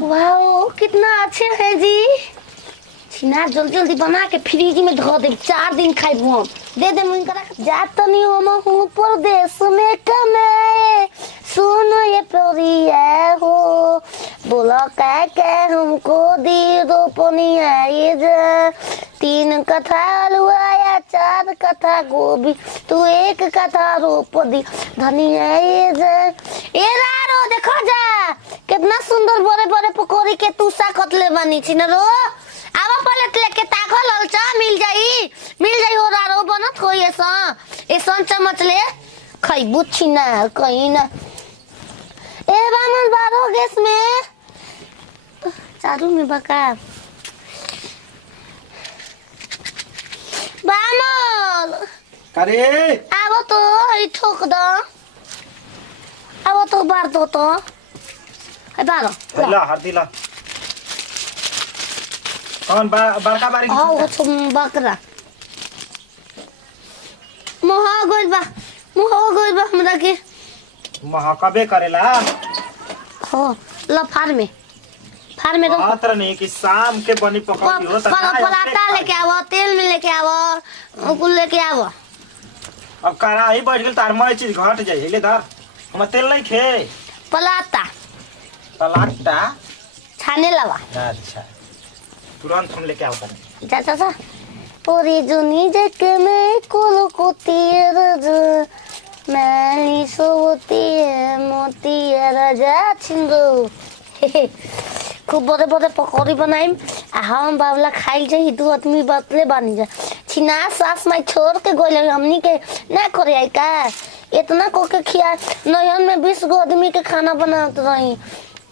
वाह कितना अच्छा है जी। छिना जल्दी जल्दी बना के फ्रिज में धो दे, 4 दिन खाइबू हम। दे दे मुझे करा जात नहीं हम हूँ परदेश में कमाए। सुनो ये प्रिया हो बोला क्या हमको दी रोपनी आई जा। 3 कथा आलू आया, 4 कथा गोभी, तू 1 कथा रोप दी धनिया ये जा। ए रारो देखो जा कितना सुंदर बड़े बड़े पकौड़ी के तुसा कतले बनी छी न रो। आवा पलट लेके ताको ललचा मिल जाई हो रारो बनत हो ऐसा चम्मच ले खइबू छी ना कहीं ना। ए बामन बारो गैस में चारू में बका बामन अरे आवो तो ई ठोक दो, आवो तो बार दो तो है बारो ला हाथ दिला कौन बड़का बारी हां वो तुम बकरा मोहा गोल बा हमरा के महकबे करेला। हो ला फार में तो आतर नहीं कि शाम के बनी पकौड़ी हो त पराठा लेके आवो, तेल में लेके आवो, कुल लेके आवो। अब कढ़ाई बैठ गेल तार मय चीज घट जाई हेले धर हम तेल नहीं खे पलाटा पलाटा छाने लवा। अच्छा तुरंत हम लेके आवत नहीं जा जा पूरी जुनी जग में कुल को तीर मैली सोती मोती राजा छिंदो। खूब बड़े बड़े पकौड़ी बनाइम आ हम बाबला खाइल जाई। 2 आदमी बतले बानी जा छिना सास माई छोड़ के गोले हमनी के ना करे आई का। इतना को के खिया नयन में 20 गो आदमी के खाना बनात रही।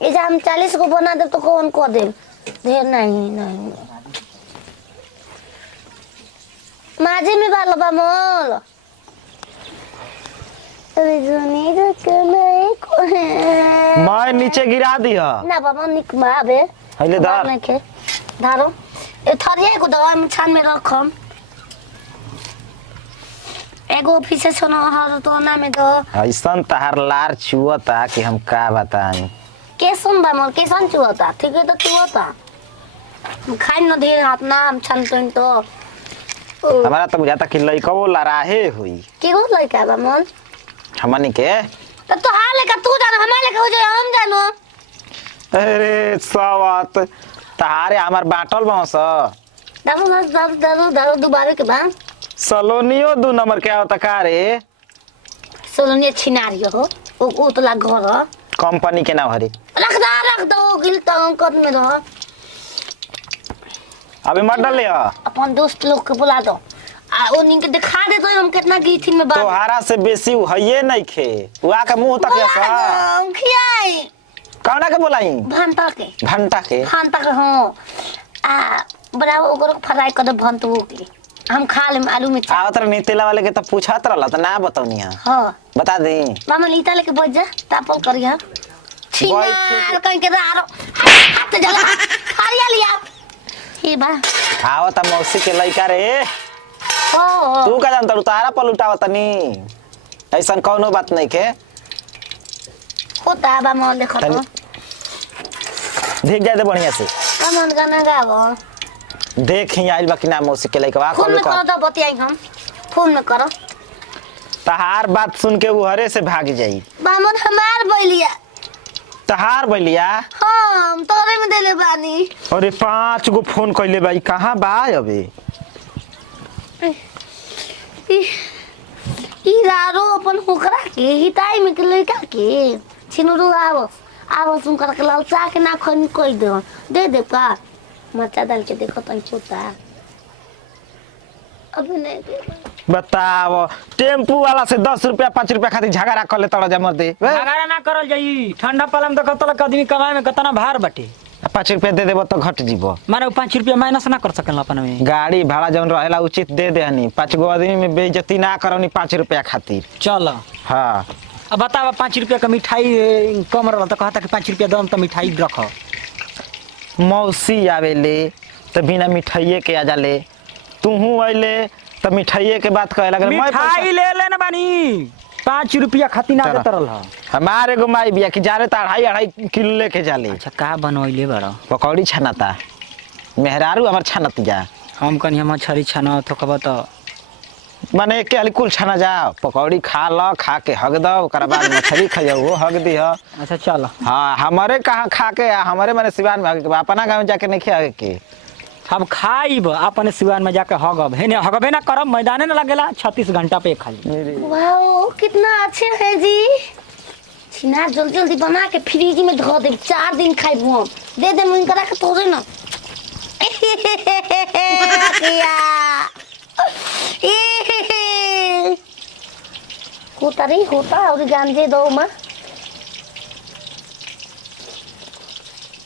ए जा हम 40 गो बना दे तो कौन को दे ढेर नहीं माझे में बालो बा मोल अरे जोनी जो कने को मैं नीचे गिरा दिया ना बाबा निक माबे हेले धर नहीं के धारो ए थरिया को दवा में छान में रखम। एगो ऑफिस सुनो हर तो ना में दो ऐसन तहार लार छुअता कि हम का बताई। के सुन बा मोल के सन छुअता ठीक है तो छुअता खाई न ढेर हाथ ना हम छन तो हमारा तो बुझाता कि लइकवो लराहे हुई के हो लइका बा मोल हमनी के तो हाल का तू जानो हमारे का हो जो हम जानो। अरे सवात तहारे हमार बाटल बांस दारू दुबारे के बा सलोनियो 2 नंबर के आवता का रे सोलने छिनारियो हो ओ तो लाग घर कंपनी के नाम हरी रख दो गिल तंकत में रह। अबे मत डाल ले अपन दोस्त लोग के बुला दो आ ओ निके दिखा दे तो हम कितना गीथिन में बात तोहारा से बेसी हइये नहीं खे उहा के मुंह तक ऐसा हम खियाई कौना के बोलाई भंटा के हो आ बड़ा ओकरो फ्राई कर दे भंतू के हम खा ले आलू में आवत नहीं तेला वाले के तो पूछत रहला त ना बताऊनी हां बता दे मामा लीता लेके बज जा तापल करिया छिनार कहीं के रारो हाथ जला खारिया लिया हे बा आवत मौसी के लइका रे हो तू का जानत तारा पलुटावत नी ऐसा कोनो बात नहीं के होता बा मोल देखो तो देख जाए दे बढ़िया से कमन गाना गावो देख ही आइल बा कि ना मौसी के लइका फोन में करो तो बतियाई हम फोन में करो तहार बात सुन के वो हरे से भाग जाई बामन हमार बैलिया तहार बैलिया हम तोरे में देले बानी। अरे 5 गो फोन कइले भाई कहां बा अबे ई रारो अपन होकरा के हिताई में के लइका के छिनुरु आवो सुन कर के लालचा के ना खन कोई दे का मरचा डाल के देखो तो छोटा अब नहीं बताओ टेम्पू वाला से 10 रुपया 5 रुपया खातिर झगड़ा कर ले तड़ जमर दे झगड़ा ना करल जाई ठंडा पाला में देखत तक आदमी कमाए में कितना भार बाटे 5 रुपया दे देबो तो घट जीवो माने 5 रुपया माइनस ना कर सकल अपन में गाड़ी भाड़ा जौन रहेला उचित दे देहनी 5 गो आदमी में बेइज्जती ना करनी 5 रुपया खातिर चल हां अब बतावा 5 रुपया का मिठाई कम रहल त कहता कि 5 रुपया दम त मिठाई रख मौसी आवेले त बिना मिठाइए के आ जाले तूहू आइले त मिठाइए के बात कहे लगल मिठाई ले ले ना बानी 5 रुपया खातिर ना चलो। देत रहल ह। हमारे एगो माई बिया कि जारे तो 2.5 किलो लेके जाली अच्छा का बनवैले बड़ा? पकौड़ी छनाता मेहरारू हमार छनतिया हम कनी मछरी छना थोकबा त माने एक हाली कुल छना जा पकौड़ी खा ल खा के हग दो ओकरा बाद मछली खइया वो हग दी ह। अच्छा चल। हाँ हमारे कहाँ खा के हमारे माने सिवान में हग के बा, अपना गाँव में जाके नहीं खिया के हम खाइब अपने सिवान में जाके हगब है ना, हगबे ना करब, मैदाने ना लगेला 36 घंटा पे खाली। वाओ कितना अच्छे है जी। छिनार जल्दी जल्दी बना के फ्रिज में धो दे, 4 दिन खाइब हम। दे दे मुंह करा के तोड़े ना। होता रही होता और गांजे दो माँ।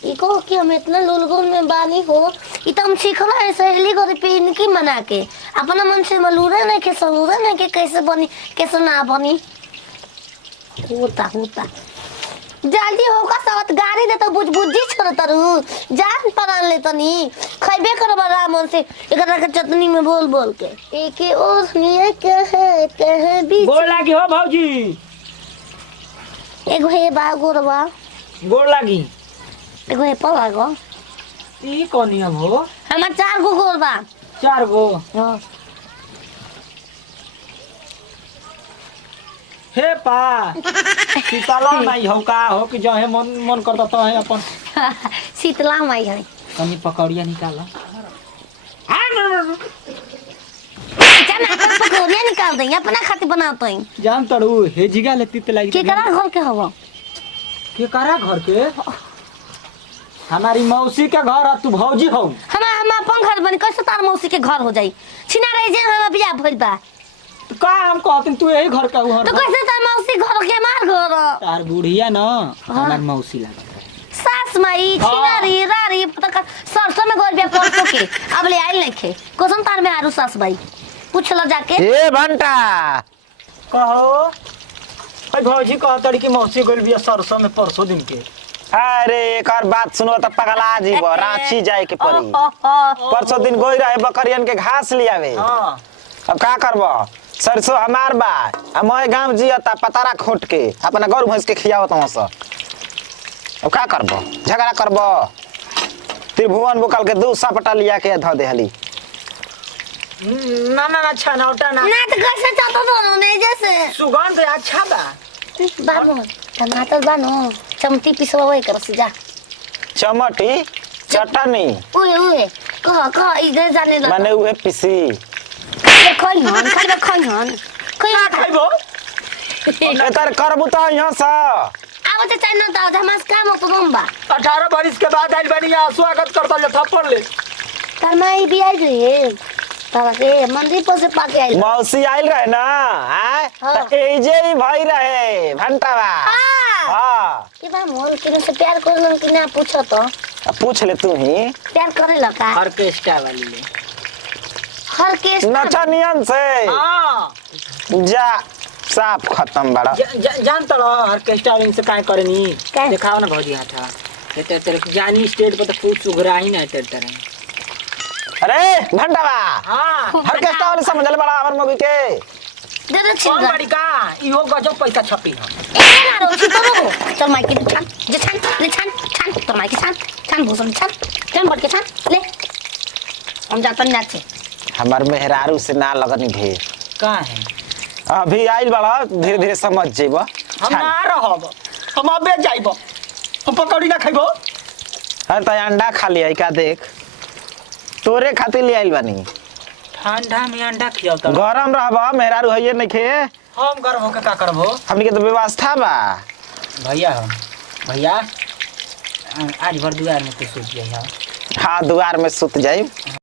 इको कि हम इतना लुलगुल में बानी हो, इतना हम सीखला है सहेली को पिन की मना के अपना मन से मलूरे नहीं के सहूरे नहीं के कैसे बनी कैसे ना बनी। होता होता जल्दी होगा सावत गाड़ी दे तो बुझ बुझी छोड़ तरु जान परान ले तनी खइबे करब आराम से एकरा के चटनी में बोल बोल के एके ओढ़नी कहे बीच गोड़ लागी हो भौजी, एगो हे बा गोरबा, गोड़ लागी। एगो हे पला गो ई कोनी अब हो? हमार 4 गो गोरबा। 4 गो। हां हे पा सीताला नहीं हो का हो कि जहे मन मन करता तो है अपन शीतला माई है कनी पकौड़िया निकाला। चना अपन पकौड़िया निकाल दे अपना खातिर बनाते हैं। जान तड़ू हे जिगा लेती ते लागी के करा घर के हवा के करा घर के? हमारी मौसी के घर है, तू भौजी हो। हम अपन घर बनी कैसे तार मौसी के घर हो जाई? छिना रह जे हम बियाह भइल बा का हम कहते तू यही घर का घर तो कैसे तार मौसी घर के मार घर तार बुढ़िया ना हमार मौसी लगा सास माई छिना री रारी पता का सरसों में गोल बिया परसों के अब ले आइल नहीं खे कसम तार में आरू सास भाई पूछ लो जाके। ए भंटा कहो भाई भौजी कह तड़ी की मौसी गोल बिया सरसों में परसों दिन के। अरे एक और बात सुनो तो पगला जीव रांची जाए के पड़ी परसों दिन गोई रहे बकरियन के घास लियावे। हां अब का करबो सरसों हमार बा आ मोए गांव जियता पतारा खोट के अपना गौर भैंस के खियावत हूं सब। अब का करबो झगड़ा करबो त्रिभुवन बुकल के 2 सपटा लिया के ध देहली ना ना अच्छा ना उठा ना ना तो कैसे चाहतो दोनों ने जैसे सुगंध अच्छा बा। बाबू टमाटर बानो चमटी पिसवावे कर से जा चमटी चटनी उए कह इधर जाने लगा माने उहे पिसी खोई हन खोई खाइबो एकर करबू त यहाँ से आव त चाइना त हमस काम तो बम्बा 18 बरिस के बाद आइल बनी यहाँ स्वागत करता ले थप्पड़ ले। तर मैं भी आई रे तारा के मंदिर पर से पाके आई मौसी आइल रहे ना आय हाँ। त एजे ही भई रहे भंटावा। हां के बा मोर किने से प्यार करलन कि ना पूछो तो अब पूछ ले तू ही प्यार करे लका ऑर्केस्ट्रा वाली ले हर केस नचनियन से हां जा साफ खत्म बड़ा जान तड़ो ऑर्केस्ट्रा वाली से काय करनी काय? दिखाओ ना भौजी हाथा तेरे तेरे जानी स्टेज पर तो खूब सुगरा ही ना तेरे तरह। अरे भंटावा हां हर के वाले समझ ले बड़ा हमर मौगी के दे दे कौन छिगा बड़ी का इहो गजब पैसा छपी है। ए ना रो छितो चल माइक के छान जे छान ले छान तो माइक छान छान भूषण छान बढ़ के छान ले हम जातन नाचे हमार मेहरारू से ना लगनी ढेर का है अभी आइल बड़ा धीरे धीरे समझ जेबो हम ना रहब हम अबे जाइबो हम पकौड़ी ना खाइबो। अरे त अंडा खा लिया का देख तोरे खातिर ले आइल बानी ठंडा में अंडा खियाओ त गरम रहबा मेहरारू हइये नहीं खे हम गर्व होके का करबो हमनी के तो व्यवस्था बा भैया हम भैया आज भर दुआर में तो सूत जाइए। हाँ दुआर में सुत जाई।